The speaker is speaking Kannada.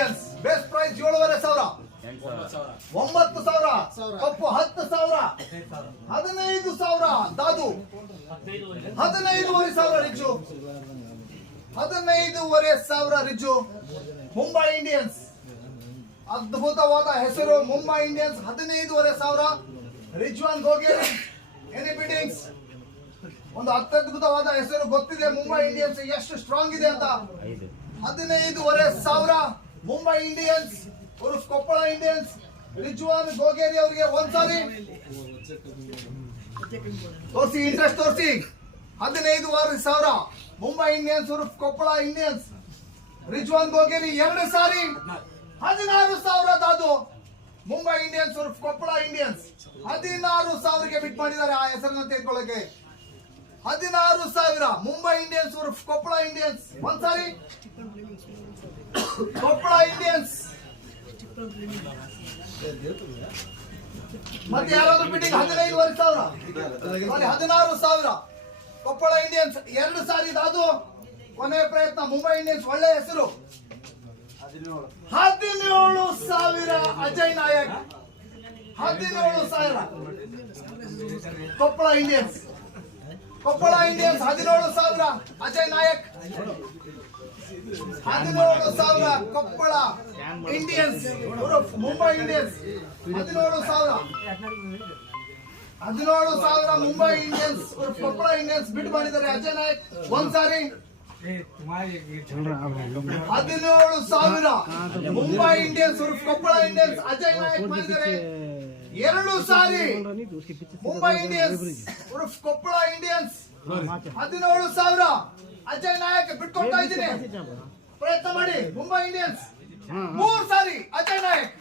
Indians best price 7,500. 9,000 ಕಪ್ಪು 10,000 15,000 ದಾದು 15,500 ರಿಜ್ಜು 15,500 ರಿಜ್ಜು. ಮುಂಬೈ ಇಂಡಿಯನ್ಸ್ ಅದ್ಭುತವಾದ ಹೆಸರು Mumbai Indians 15,500. Rizwan Gogeri any biddings ಒಂದು ಅತ್ಯದ್ಭುತವಾದ ಹೆಸರು ಗೊತ್ತಿದೆ ಮುಂಬೈ ಇಂಡಿಯನ್ಸ್ ಎಷ್ಟು ಸ್ಟ್ರಾಂಗ್ ಇದೆ ಅಂತ. 15,500 ಮುಂಬೈ ಇಂಡಿಯನ್ಸ್ ಉರ್ಫ್ ಕೊಪ್ಪಳ ಇಂಡಿಯನ್ಸ್ ರಿಜ್ವಾನ್ ಗೋಗೇರಿ ಅವರಿಗೆ ಒಂದ್ಸಾರಿ ತೋರಿಸಿ, ಇಂಟ್ರೆಸ್ಟ್ ತೋರಿಸಿ. 15,500 ಮುಂಬೈ ಇಂಡಿಯನ್ಸ್ ಉರ್ಫ್ ಕೊಪ್ಪಳ ಇಂಡಿಯನ್ಸ್ ರಿಜ್ವಾನ್ ಗೋಗೇರಿ 2 ಸಾರಿ 16,000 ದಾದು. ಮುಂಬೈ ಇಂಡಿಯನ್ಸ್ ಉರ್ಫ್ ಕೊಪ್ಪಳ ಇಂಡಿಯನ್ಸ್ 16,000ಗೆ ಬಿಟ್ ಮಾಡಿದ್ದಾರೆ ಆ ಹೆಸರನ್ನ ತೆಗೆದುಕೊಳ್ಳಕ್ಕೆ. 16,000 ಮುಂಬೈ ಇಂಡಿಯನ್ಸ್ ಉರ್ಫ್ ಕೊಪ್ಪಳ ಇಂಡಿಯನ್ಸ್ ಒಂದ್ಸಾರಿ. ಕೊಪ್ಪಳ ಇಂಡಿಯನ್ಸ್ ಮತ್ತೆ ಯಾರಾದ್ರೂ ಬಿಟ್ಟಿಂಗ್ 15,500 16,000 ಕೊಪ್ಪಳ ಇಂಡಿಯನ್ಸ್ 2 ಸಾರಿ ದಾದು. ಕೊನೆಯ ಪ್ರಯತ್ನ ಮುಂಬೈ ಇಂಡಿಯನ್ಸ್ ಒಳ್ಳೆ ಹೆಸರು 17,000 Ajay Nayak 17,000 Koppal Indians 17,000 Ajay Nayak 17,000 Koppal Indians Mumbai Indians 17,000 Mumbai Indians Koppal Indians bid ಮಾಡಿದ್ದಾರೆ ಅಜಯ್ ನಾಯಕ್ ಒಂದ್ಸಾರಿ. 17,000 ಮುಂಬೈ ಇಂಡಿಯನ್ಸ್ ಕೊಪ್ಪಳ ಇಂಡಿಯನ್ಸ್ ಅಜಯ್ ನಾಯಕ್ ಮಾಡಿದ್ದಾರೆ 2 ಸಾರಿ. ಮುಂಬೈ ಇಂಡಿಯನ್ಸ್ ಉರ್ಫ್ ಕೊಪ್ಪಳ ಇಂಡಿಯನ್ಸ್ 17,000 ಅಜಯ್ ನಾಯಕ್ ಬಿಟ್ಕೊಡ್ತಾ ಇದ್ದೀನಿ, ಪ್ರಯತ್ನ ಮಾಡಿ. ಮುಂಬೈ ಇಂಡಿಯನ್ಸ್ 3 ಸಾರಿ ಅಜಯ್ ನಾಯಕ್.